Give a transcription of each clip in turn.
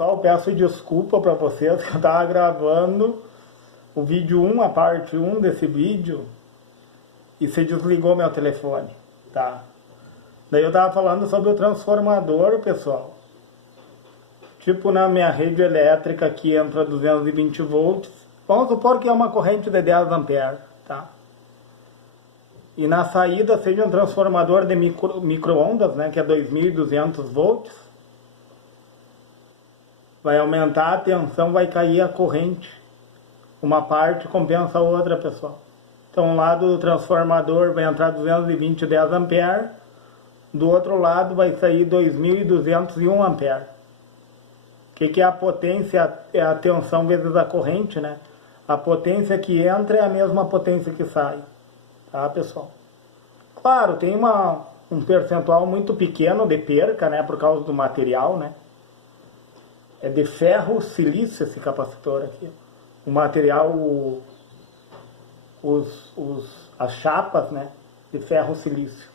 Pessoal, peço desculpa para vocês que eu estava gravando o vídeo 1, a parte 1 desse vídeo, e se desligou meu telefone, tá? Daí eu estava falando sobre o transformador, pessoal. Tipo, na minha rede elétrica aqui entra 220 volts, vamos supor que é uma corrente de 10 amperes, tá? E na saída seja um transformador de micro-ondas, né, que é 2.200 volts, vai aumentar a tensão, vai cair a corrente. Uma parte compensa a outra, pessoal. Então, um lado do transformador vai entrar 220 10 amperes, do outro lado vai sair 2.201 amperes. O que é a potência? É a tensão vezes a corrente, né? A potência que entra é a mesma potência que sai. Tá, pessoal? Claro, tem um percentual muito pequeno de perca, né? Por causa do material, né? É de ferro silício esse capacitor aqui. O material, as chapas, né? De ferro silício.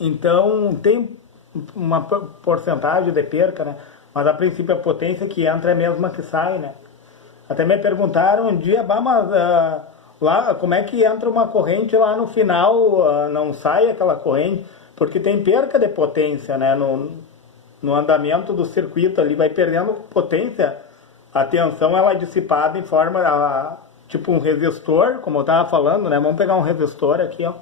Então, tem uma porcentagem de perca, né? Mas a princípio a potência que entra é a mesma que sai, né? Até me perguntaram um dia, mas lá, como é que entra uma corrente lá no final, não sai aquela corrente? Porque tem perca de potência, né? No andamento do circuito ali, vai perdendo potência. A tensão ela é dissipada em forma, tipo um resistor, como eu estava falando, né? Vamos pegar um resistor aqui, ó. O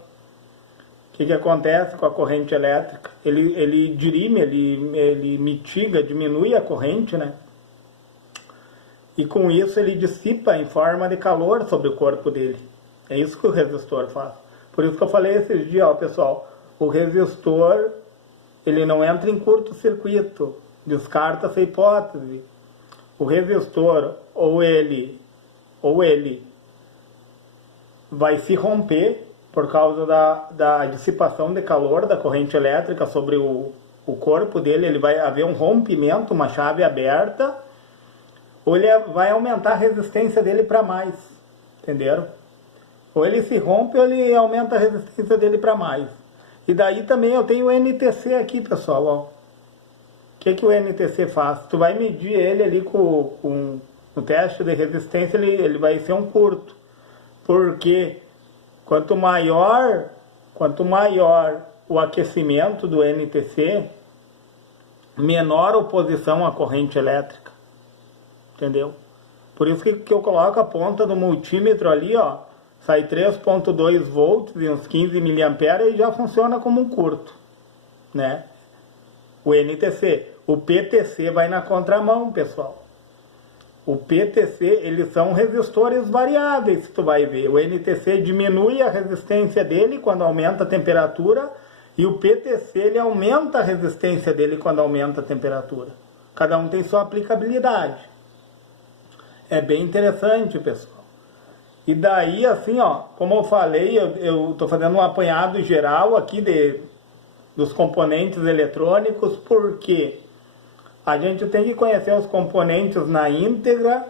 que acontece com a corrente elétrica? Ele dirime, ele mitiga, diminui a corrente, né? E com isso ele dissipa em forma de calor sobre o corpo dele. É isso que o resistor faz. Por isso que eu falei esses dias, ó, pessoal, o resistor, ele não entra em curto-circuito, descarta essa hipótese. O resistor, ou ele vai se romper por causa da dissipação de calor da corrente elétrica sobre o corpo dele, ele vai haver um rompimento, uma chave aberta, ou ele vai aumentar a resistência dele para mais, entenderam? Ou ele se rompe ou ele aumenta a resistência dele para mais. E daí também eu tenho o NTC aqui, pessoal, ó. O que o NTC faz? Tu vai medir ele ali com o teste de resistência, ele vai ser um curto. Porque quanto maior o aquecimento do NTC, menor a oposição à corrente elétrica. Entendeu? Por isso que eu coloco a ponta do multímetro ali, ó, sai 3.2 volts e uns 15 miliamperes e já funciona como um curto, né? O NTC. O PTC vai na contramão, pessoal. O PTC, eles são resistores variáveis, tu vai ver. O NTC diminui a resistência dele quando aumenta a temperatura e o PTC, ele aumenta a resistência dele quando aumenta a temperatura. Cada um tem sua aplicabilidade. É bem interessante, pessoal. E daí, assim, ó, como eu falei, eu estou fazendo um apanhado geral aqui dos componentes eletrônicos, porque a gente tem que conhecer os componentes na íntegra,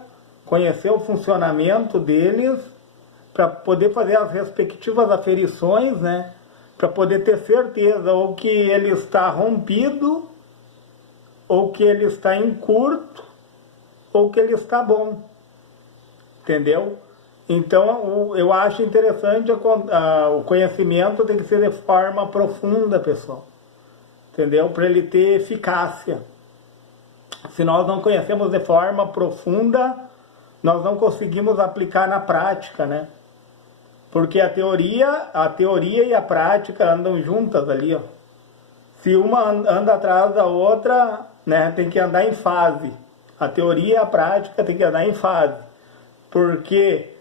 conhecer o funcionamento deles, para poder fazer as respectivas aferições, né? Para poder ter certeza ou que ele está rompido, ou que ele está em curto, ou que ele está bom. Entendeu? Então, eu acho interessante o conhecimento tem que ser de forma profunda, pessoal. Entendeu? Para ele ter eficácia. Se nós não conhecemos de forma profunda, nós não conseguimos aplicar na prática, né? Porque a teoria e a prática andam juntas ali, ó. Se uma anda atrás da outra, né, tem que andar em fase. A teoria e a prática tem que andar em fase. Porque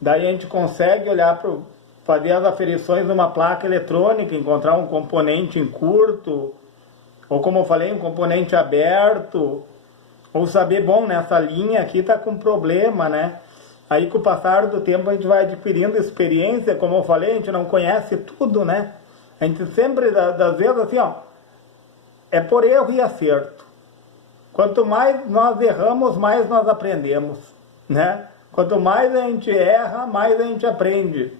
daí a gente consegue olhar para fazer as aferições numa placa eletrônica, encontrar um componente em curto, ou como eu falei, um componente aberto, ou saber, bom, nessa linha aqui está com problema, né? Aí com o passar do tempo a gente vai adquirindo experiência, como eu falei, a gente não conhece tudo, né? A gente sempre, das vezes, assim, ó, é por erro e acerto. Quanto mais nós erramos, mais nós aprendemos, né? Quanto mais a gente erra, mais a gente aprende.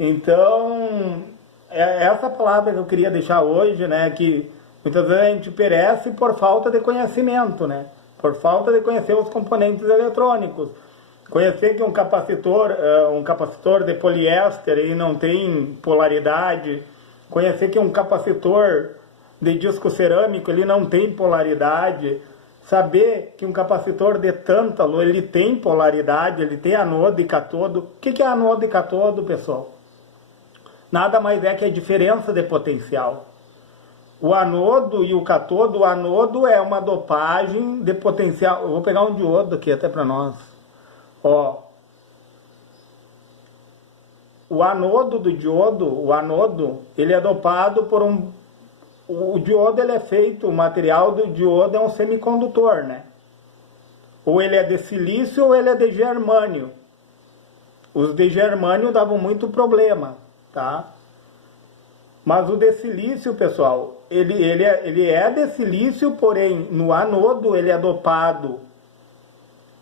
Então, é essa palavra que eu queria deixar hoje, né? Que Muitas vezes a gente perece por falta de conhecimento, né? Por falta de conhecer os componentes eletrônicos. Conhecer que um capacitor de poliéster ele não tem polaridade. Conhecer que um capacitor de disco cerâmico ele não tem polaridade. Saber que um capacitor de tântalo ele tem polaridade, ele tem anodo e catodo. O que é anodo e catodo, pessoal? Nada mais é que a diferença de potencial. O anodo e o catodo, o anodo é uma dopagem de potencial. Eu vou pegar um diodo aqui até para nós. Ó, o anodo do diodo, ele é dopado por um... O diodo ele é feito, o material do diodo é um semicondutor, né? Ou ele é de silício ou ele é de germânio. Os de germânio davam muito problema, tá? Mas o de silício, pessoal, ele é de silício, porém no anodo ele é dopado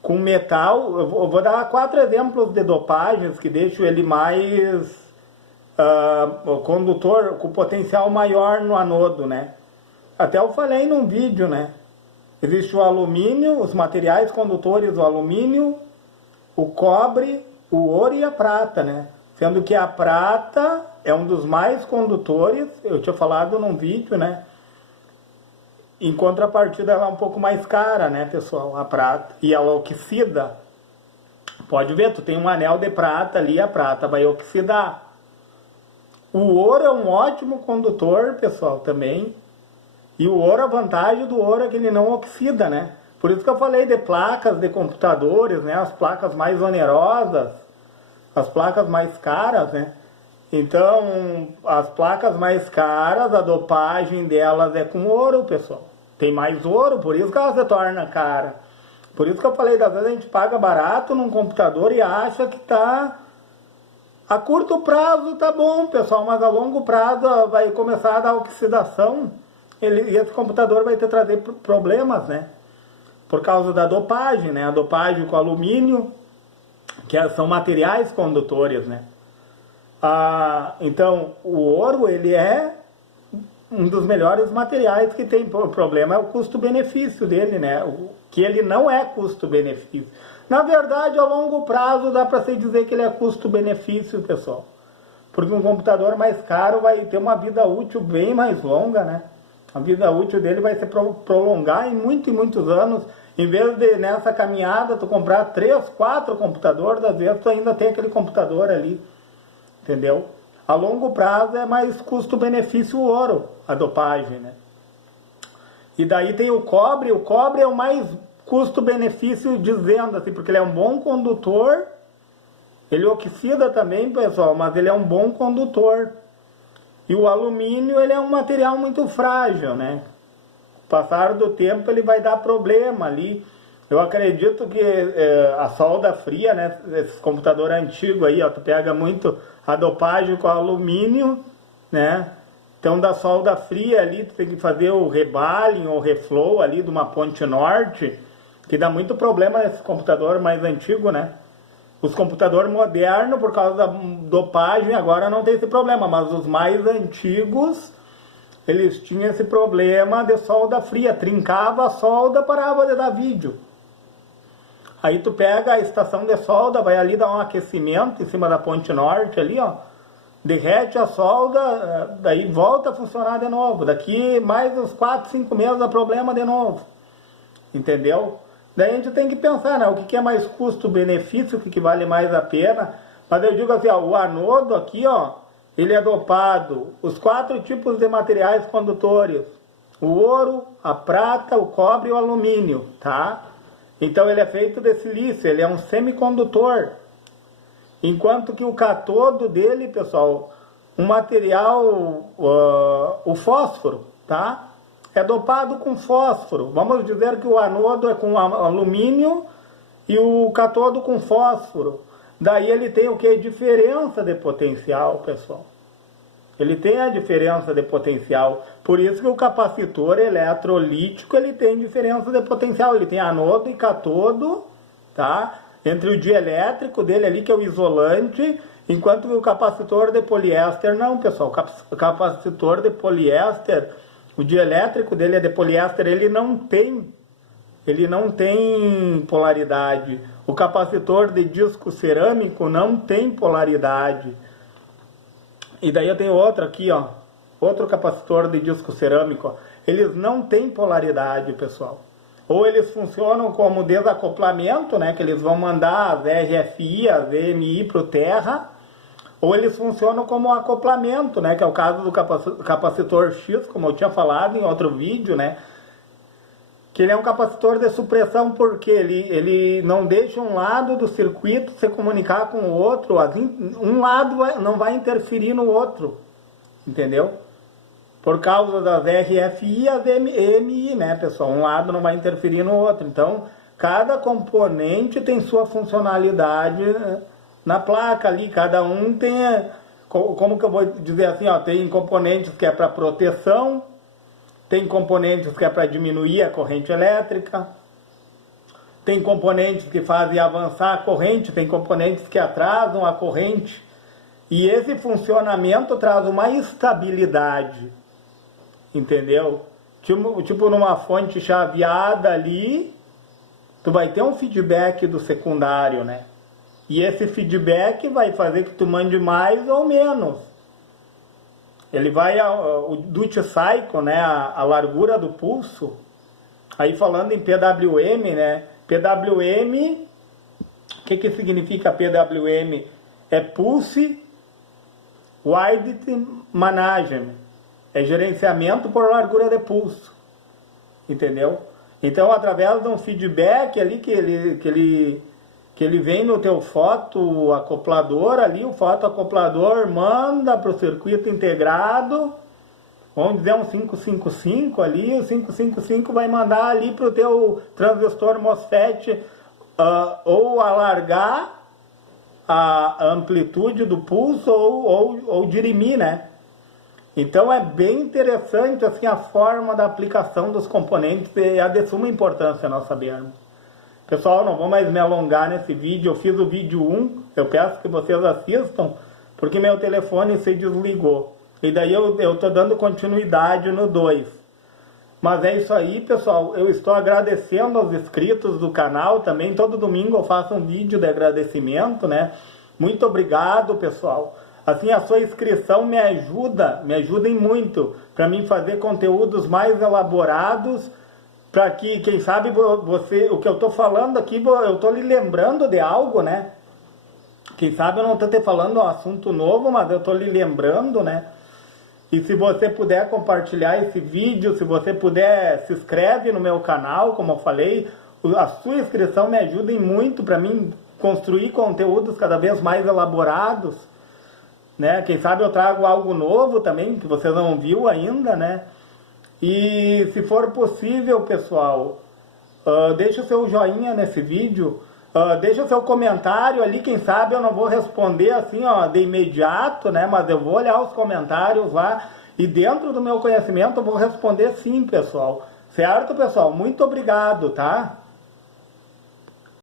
com metal. Eu vou dar 4 exemplos de dopagens que deixam ele mais condutor, com potencial maior no anodo, né? Até eu falei num vídeo, né? Existe o alumínio, os materiais condutores, o alumínio, o cobre, o ouro e a prata, né? Sendo que a prata é um dos mais condutores, eu tinha falado num vídeo, né? Em contrapartida, ela é um pouco mais cara, né, pessoal? A prata. E ela oxida. Pode ver, tu tem um anel de prata ali, a prata vai oxidar. O ouro é um ótimo condutor, pessoal, também. E o ouro, a vantagem do ouro é que ele não oxida, né? Por isso que eu falei de placas de computadores, né? As placas mais onerosas, as placas mais caras, né? Então, as placas mais caras, a dopagem delas é com ouro, pessoal. Tem mais ouro, por isso que ela se torna cara. Por isso que eu falei, às vezes a gente paga barato num computador e acha que tá... A curto prazo tá bom, pessoal, mas a longo prazo vai começar a dar oxidação e esse computador vai ter trazer problemas, né? Por causa da dopagem, né? A dopagem com alumínio, que são materiais condutores, né? Então, o ouro, ele é um dos melhores materiais que tem. O problema é o custo-benefício dele, né? Que ele não é custo-benefício. Na verdade, a longo prazo, dá para se dizer que ele é custo-benefício, pessoal. Porque um computador mais caro vai ter uma vida útil bem mais longa, né? A vida útil dele vai se prolongar em muitos anos. Em vez de, nessa caminhada, tu comprar 3, 4 computadores, às vezes tu ainda tem aquele computador ali. Entendeu? A longo prazo é mais custo-benefício o ouro, a dopagem, né? E daí tem o cobre é o mais custo-benefício, dizendo assim, porque ele é um bom condutor, ele oxida também, pessoal, mas ele é um bom condutor. E o alumínio, ele é um material muito frágil, né? Passar do tempo ele vai dar problema ali. Eu acredito que a solda fria, né? Esse computador antigo aí, ó, tu pega muito a dopagem com alumínio, né? Então da solda fria ali, tu tem que fazer o rebaling ou reflow ali de uma ponte norte, que dá muito problema nesse computador mais antigo, né? Os computadores modernos, por causa da dopagem, agora não tem esse problema, mas os mais antigos, eles tinham esse problema de solda fria, trincava a solda, parava de dar vídeo. Aí tu pega a estação de solda, vai ali dar um aquecimento em cima da ponte norte ali, ó, derrete a solda, daí volta a funcionar de novo. Daqui mais uns 4, 5 meses dá problema de novo. Entendeu? Daí a gente tem que pensar, né, o que é mais custo-benefício, o que vale mais a pena. Mas eu digo assim, ó, o anodo aqui, ó, ele é dopado, os 4 tipos de materiais condutores, o ouro, a prata, o cobre e o alumínio, tá? Então ele é feito de silício, ele é um semicondutor. Enquanto que o catodo dele, pessoal, um material, o fósforo, tá? É dopado com fósforo. Vamos dizer que o anodo é com alumínio e o catodo com fósforo. Daí ele tem o que? Diferença de potencial, pessoal. Ele tem a diferença de potencial. Por isso que o capacitor eletrolítico, ele tem diferença de potencial. Ele tem anodo e catodo, tá? Entre o dielétrico dele ali, que é o isolante, enquanto que o capacitor de poliéster não, pessoal. O capacitor de poliéster, O dielétrico dele é de poliéster, ele não tem polaridade. O capacitor de disco cerâmico não tem polaridade. E daí eu tenho outro aqui, ó, outro capacitor de disco cerâmico, ó. Eles não têm polaridade, pessoal. Ou eles funcionam como desacoplamento, né, que eles vão mandar as RFI, as VMI para o terra, ou eles funcionam como acoplamento, né, que é o caso do capacitor X, como eu tinha falado em outro vídeo, né, que ele é um capacitor de supressão porque ele não deixa um lado do circuito se comunicar com o outro, um lado não vai interferir no outro, entendeu? Por causa das RFI e as EMI, né, pessoal? Um lado não vai interferir no outro. Então, cada componente tem sua funcionalidade na placa ali. Cada um tem, como que eu vou dizer assim, ó, tem componentes que é para proteção, tem componentes que é para diminuir a corrente elétrica, tem componentes que fazem avançar a corrente, tem componentes que atrasam a corrente. E esse funcionamento traz uma estabilidade, entendeu? Tipo numa fonte chaveada ali, tu vai ter um feedback do secundário, né? E esse feedback vai fazer que tu mande mais ou menos. Ele vai, o duty cycle, né, a largura do pulso, aí falando em PWM, né, PWM, o que significa PWM? É Pulse Width Management, é gerenciamento por largura de pulso, entendeu? Então, através de um feedback ali que ele vem no teu fotoacoplador ali, o fotoacoplador manda para o circuito integrado, vamos dizer um 555 ali, o 555 vai mandar ali para o teu transistor MOSFET ou alargar a amplitude do pulso ou dirimir, né? Então é bem interessante assim, a forma da aplicação dos componentes e é de suma importância nós sabermos. Pessoal, não vou mais me alongar nesse vídeo, eu fiz o vídeo 1, eu peço que vocês assistam, porque meu telefone se desligou. E daí eu estou dando continuidade no 2. Mas é isso aí, pessoal, eu estou agradecendo aos inscritos do canal também, todo domingo eu faço um vídeo de agradecimento, né? Muito obrigado, pessoal. Assim, a sua inscrição me ajuda muito para mim fazer conteúdos mais elaborados, para que, quem sabe, você, o que eu estou falando aqui, eu estou lhe lembrando de algo, né? Quem sabe eu não estou te falando um assunto novo, mas eu estou lhe lembrando, né? E se você puder compartilhar esse vídeo, se você puder, se inscreve no meu canal, como eu falei, a sua inscrição me ajuda muito para mim construir conteúdos cada vez mais elaborados, né? Quem sabe eu trago algo novo também, que vocês não viram ainda, né? E se for possível, pessoal, deixa o seu joinha nesse vídeo, deixa o seu comentário ali, quem sabe eu não vou responder assim, ó, de imediato, né? Mas eu vou olhar os comentários lá e dentro do meu conhecimento eu vou responder sim, pessoal. Certo, pessoal? Muito obrigado, tá?